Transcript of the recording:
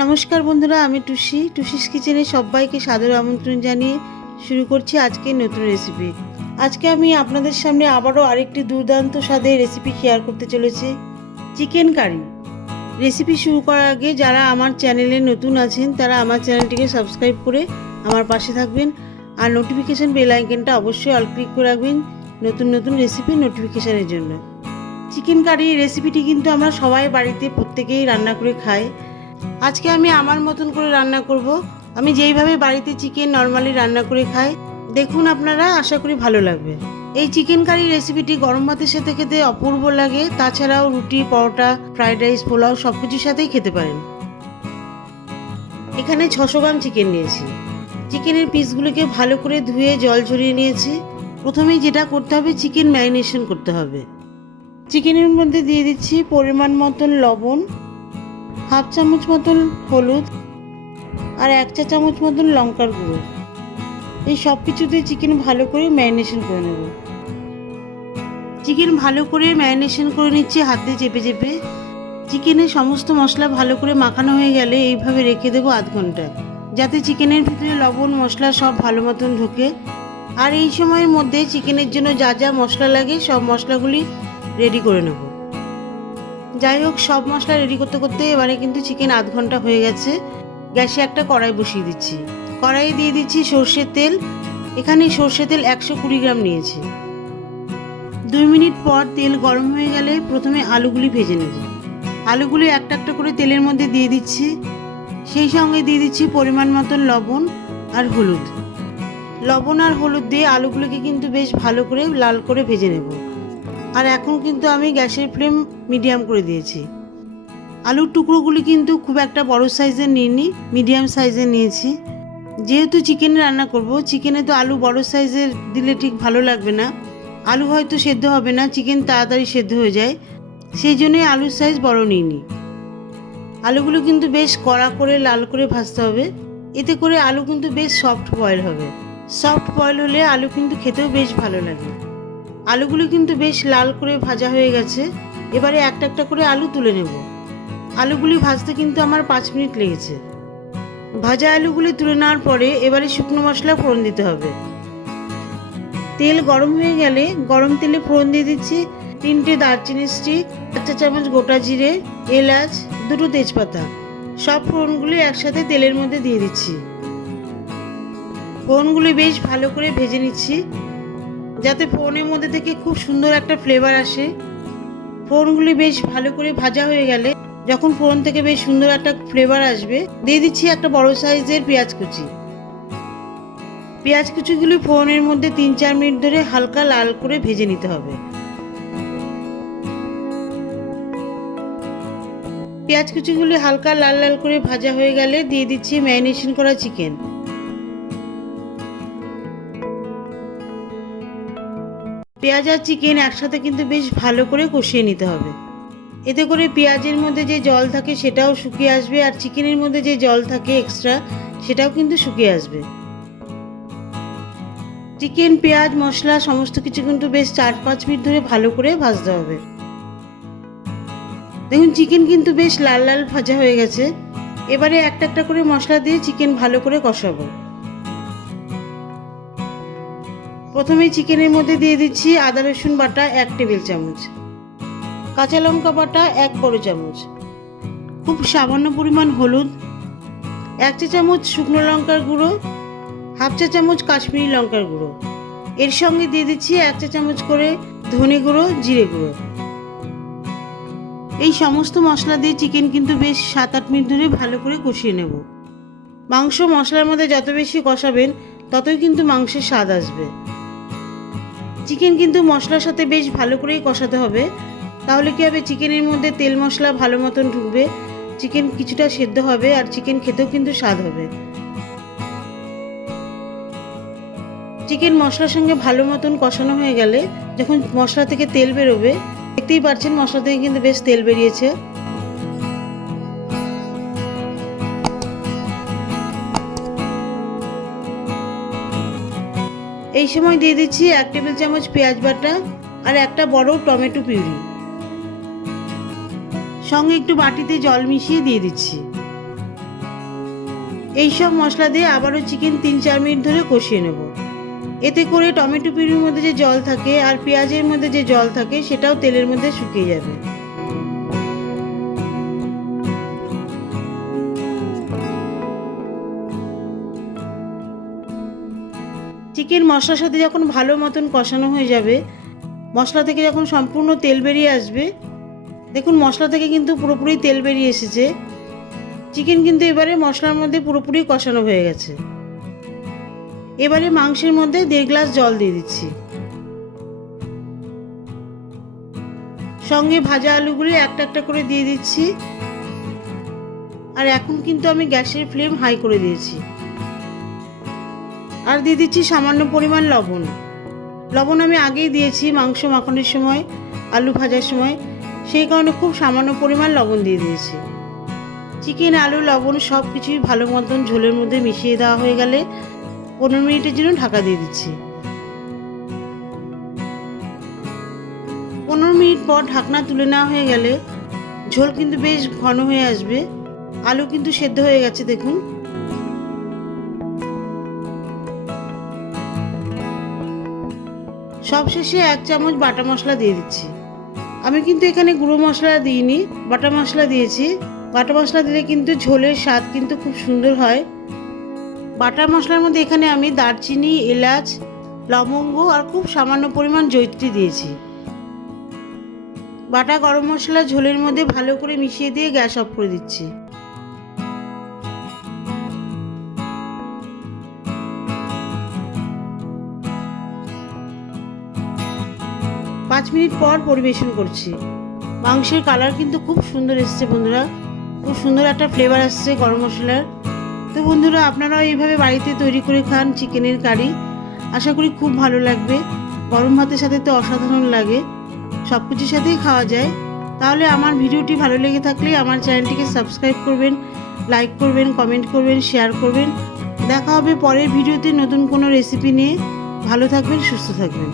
নমস্কার বন্ধুরা, আমি টুসিস কিচেনে সবাইকে সাদর আমন্ত্রণ জানিয়ে শুরু করছি আজকের নতুন রেসিপি। আজকে আমি আপনাদের সামনে আবারও আরেকটি দুর্দান্ত স্বাদের রেসিপি শেয়ার করতে চলেছি, চিকেন কারি। রেসিপি শুরু করার আগে যারা আমার চ্যানেলে নতুন আছেন তারা আমার চ্যানেলটিকে সাবস্ক্রাইব করে আমার পাশে থাকবেন, আর নোটিফিকেশান বেল আইকনটা অবশ্যই অল ক্লিক করে রাখবেন নতুন নতুন রেসিপির নোটিফিকেশানের জন্য। চিকেন কারি রেসিপিটি কিন্তু আমরা সবাই বাড়িতে প্রত্যেকেই রান্না করে খাই। আজকে আমি আমার মতন করে রান্না করব। আমি যেইভাবে বাড়িতে চিকেন নর্মালি রান্না করে খাই, দেখুন আপনারা, আশা করি ভালো লাগবে। এই চিকেন কারি রেসিপিটি গরম ভাতের সাথে খেতে অপূর্ব লাগে, তাছাড়াও রুটি, পরোটা, ফ্রাইড রাইস, পোলাও সব কিছুর সাথেই খেতে পারেন। এখানে 600 গ্রাম চিকেন নিয়েছি। চিকেনের পিসগুলোকে ভালো করে ধুয়ে জল ঝরিয়ে নিয়েছি। প্রথমেই যেটা করতে হবে, চিকেন ম্যারিনেশন করতে হবে। চিকেনের মধ্যে দিয়ে দিচ্ছি পরিমাণ মতন লবণ, হাফ চামচ মতন হলুদ, আর 1 চা চামচ মতন লঙ্কার গুঁড়ো। এই সব কিছুতে চিকেন ভালো করে ম্যারিনেশন করে নেব। চিকেন ভালো করে ম্যারিনেশন করে নিচ্ছি হাতে চেপে চেপে। চিকেনের সমস্ত মশলা ভালো করে মাখানো হয়ে গেলে এইভাবে রেখে দেবো আধ ঘন্টা, যাতে চিকেনের ভিতরে লবণ মশলা সব ভালো মতন ঢোকে। আর এই সময়ের মধ্যে চিকেনের জন্য যা যা মশলা লাগে সব মশলাগুলি রেডি করে নেব। যাই হোক, সব মশলা রেডি করতে করতে এবারে কিন্তু চিকেন আধ ঘন্টা হয়ে গেছে। গ্যাসে একটা কড়াই বসিয়ে দিচ্ছি। কড়াইয়ে দিয়ে দিচ্ছি সর্ষের তেল। এখানে সর্ষের তেল 120 গ্রাম নিয়েছি। 2 মিনিট পর তেল গরম হয়ে গেলে প্রথমে আলুগুলি ভেজে নেব। আলুগুলি একটা একটা করে তেলের মধ্যে দিয়ে দিচ্ছি। সেই সঙ্গে দিয়ে দিচ্ছি পরিমাণ মতন লবণ আর হলুদ। লবণ আর হলুদ দিয়ে আলুগুলিকে কিন্তু বেশ ভালো করে লাল করে ভেজে নেব। আর এখন কিন্তু আমি গ্যাসের ফ্লেম মিডিয়াম করে দিয়েছি। আলুর টুকরোগুলি কিন্তু খুব একটা বড় সাইজের নিইনি, মিডিয়াম সাইজের নিয়েছি। যেহেতু চিকেন রান্না করব, চিকেনে তো আলু বড় সাইজের দিলে ঠিক ভালো লাগবে না। আলু হয়তো সেদ্ধ হবে না, চিকেন তাড়াতাড়ি সেদ্ধ হয়ে যায়, সেই জন্যই আলুর সাইজ বড় নিইনি। আলুগুলো কিন্তু বেশ কড়া করে লাল করে ভাজতে হবে, এতে করে আলু কিন্তু বেশ সফট বয়েল হবে। সফট বয়েল হলে আলু কিন্তু খেতেও বেশ ভালো লাগে। আলুগুলো কিন্তু বেশ লাল করে ভাজা হয়ে গেছে। এবারে একটা একটা করে আলু তুলে নেব। আলুগুলি ভাজতে কিন্তু আমার 5 মিনিট লেগেছে। ভাজা আলুগুলি তুলে নেওয়ার পরে এবারে শুকনো মশলা ফোড়ন দিতে হবে। তেল গরম হয়ে গেলে গরম তেলে ফোড়ন দিয়ে দিচ্ছি 3টে দারচিনি স্টিক, 1 চা চামচ গোটা জিরে, এলাচ, 2টো তেজপাতা। সব ফোড়নগুলি একসাথে তেলের মধ্যে দিয়ে দিচ্ছি। ফোড়নগুলি বেশ ভালো করে ভেজে নিচ্ছি, যাতে ফোড়নের মধ্যে থেকে খুব সুন্দর একটা ফ্লেভার আসে। ফোড়নগুলি বেশ ভালো করে ভাজা হয়ে গেলে, যখন ফোড়ন থেকে বেশ সুন্দর একটা ফ্লেভার আসবে, দিয়ে দিচ্ছি একটা বড় সাইজের পেঁয়াজ কুচি। পেঁয়াজ কুচিগুলি ফোড়নের মধ্যে 3-4 মিনিট ধরে হালকা লাল করে ভেজে নিতে হবে। পেঁয়াজ কুচিগুলি হালকা লাল লাল করে ভাজা হয়ে গেলে দিয়ে দিচ্ছি ম্যারিনেশন করা চিকেন। পেঁয়াজ আর চিকেন একসাথে কিন্তু বেশ ভালো করে কষিয়ে নিতে হবে। এতে করে পেঁয়াজের মধ্যে যে জল থাকে সেটাও শুকিয়ে আসবে, আর চিকেনের মধ্যে যে জল থাকে এক্সট্রা সেটাও কিন্তু শুকিয়ে আসবে। চিকেন, পেঁয়াজ, মশলা সমস্ত কিছু কিন্তু বেশ 4-5 মিনিট ধরে ভালো করে ভাজতে হবে। দেখুন, চিকেন কিন্তু বেশ লাল লাল ভাজা হয়ে গেছে। এবারে একটা একটা করে মশলা দিয়ে চিকেন ভালো করে কষাবো। প্রথমেই চিকেনের মধ্যে দিয়ে দিচ্ছি আদা রসুন বাটা 1 টেবিল চামচ, কাঁচা লঙ্কা বাটা 1 বড় চামচ, খুব সামান্য পরিমাণ হলুদ, 1 চা চামচ শুকনো লঙ্কার গুঁড়ো, হাফ চা চামচ কাশ্মীরি লঙ্কার গুঁড়ো। এর সঙ্গে দিয়ে দিচ্ছি 1 চা চামচ করে ধনে গুঁড়ো, জিরে গুঁড়ো। এই সমস্ত মশলা দিয়ে চিকেন কিন্তু বেশ 7-8 মিনিট ধরে ভালো করে কষিয়ে নেব। মাংস মশলার মধ্যে যত বেশি কষাবেন ততই কিন্তু মাংসের স্বাদ আসবে। চিকেন কিন্তু মশলার সাথে বেশ ভালো করেই কষাতে হবে, তাহলে কি হবে, চিকেনের মধ্যে তেল মশলা ভালো মতন ঢুকবে, চিকেন কিছুটা সেদ্ধ হবে, আর চিকেন খেতেও কিন্তু স্বাদ হবে। চিকেন মশলার সঙ্গে ভালো মতন কষানো হয়ে গেলে, যখন মশলা থেকে তেল বেরোবে, দেখতেই পাচ্ছেন মশলা থেকে কিন্তু বেশ তেল বেরিয়েছে। এই সময় দিয়ে দিচ্ছি 1 টেবিল চামচ পেঁয়াজ বাটা আর একটা বড় টমেটো পিউরি। সঙ্গে একটু বাটিতে জল মিশিয়ে দিয়ে দিচ্ছি। এই সব মশলা দিয়ে আবারও চিকেন 3-4 মিনিট ধরে কষিয়ে নেব। এতে করে টমেটো পিউরির মধ্যে যে জল থাকে আর পেঁয়াজের মধ্যে যে জল থাকে সেটাও তেলের মধ্যে শুকিয়ে যাবে। চিকেন মশলার সাথে যখন ভালো মতন কষানো হয়ে যাবে, মশলা থেকে যখন সম্পূর্ণ তেল বেরিয়ে আসবে, দেখুন মশলা থেকে কিন্তু পুরোপুরি তেল বেরিয়ে এসেছে। চিকেন কিন্তু এবারে মশলার মধ্যে পুরোপুরি কষানো হয়ে গেছে। এবারে মাংসের মধ্যে 1.5 গ্লাস জল দিয়ে দিচ্ছি। সঙ্গে ভাজা আলুগুলি একটা একটা করে দিয়ে দিচ্ছি। আর এখন কিন্তু আমি গ্যাসের ফ্লেম হাই করে দিয়েছি। আর দিয়ে দিচ্ছি সামান্য পরিমাণ লবণ। লবণ আমি আগেই দিয়েছি মাংস মাখানোর সময়, আলু ভাজার সময়, সেই কারণে খুব সামান্য পরিমাণ লবণ দিয়ে দিয়েছি। চিকেন, আলু, লবণ সব কিছুই ভালো মতন ঝোলের মধ্যে মিশিয়ে দেওয়া হয়ে গেলে 15 মিনিটের জন্য ঢাকা দিয়ে দিচ্ছি। 15 মিনিট পর ঢাকনা তুলে নেওয়া হয়ে গেলে ঝোল কিন্তু বেশ ঘন হয়ে আসবে। আলু কিন্তু সেদ্ধ হয়ে গেছে দেখুন। সবশেষে 1 চামচ বাটা মশলা দিয়ে দিচ্ছি। আমি কিন্তু এখানে গুঁড়ো মশলা দিইনি, বাটা মশলা দিয়েছি। বাটা মশলা দিলে কিন্তু ঝোলের স্বাদ কিন্তু খুব সুন্দর হয়। বাটা মশলার মধ্যে এখানে আমি দারচিনি, এলাচ, লবঙ্গ আর খুব সামান্য পরিমাণ জয়িত্রী দিয়েছি। বাটা গরম মশলা ঝোলের মধ্যে ভালো করে মিশিয়ে দিয়ে গ্যাস অফ করে দিচ্ছি। পাঁচ মিনিট পর পরিবেশন করছি। মাংসের কালার কিন্তু খুব সুন্দর এসছে বন্ধুরা, খুব সুন্দর একটা ফ্লেভার আসছে গরম মশলার। তো বন্ধুরা, আপনারাও এইভাবে বাড়িতে তৈরি করে খান চিকেনের কারি। আশা করি খুব ভালো লাগবে। গরম ভাতের সাথে তো অসাধারণ লাগে, সব কিছুর সাথেই খাওয়া যায়। তাহলে আমার ভিডিওটি ভালো লেগে থাকলে আমার চ্যানেলটিকে সাবস্ক্রাইব করবেন, লাইক করবেন, কমেন্ট করবেন, শেয়ার করবেন। দেখা হবে পরের ভিডিওতে নতুন কোনো রেসিপি নিয়ে। ভালো থাকবেন, সুস্থ থাকবেন।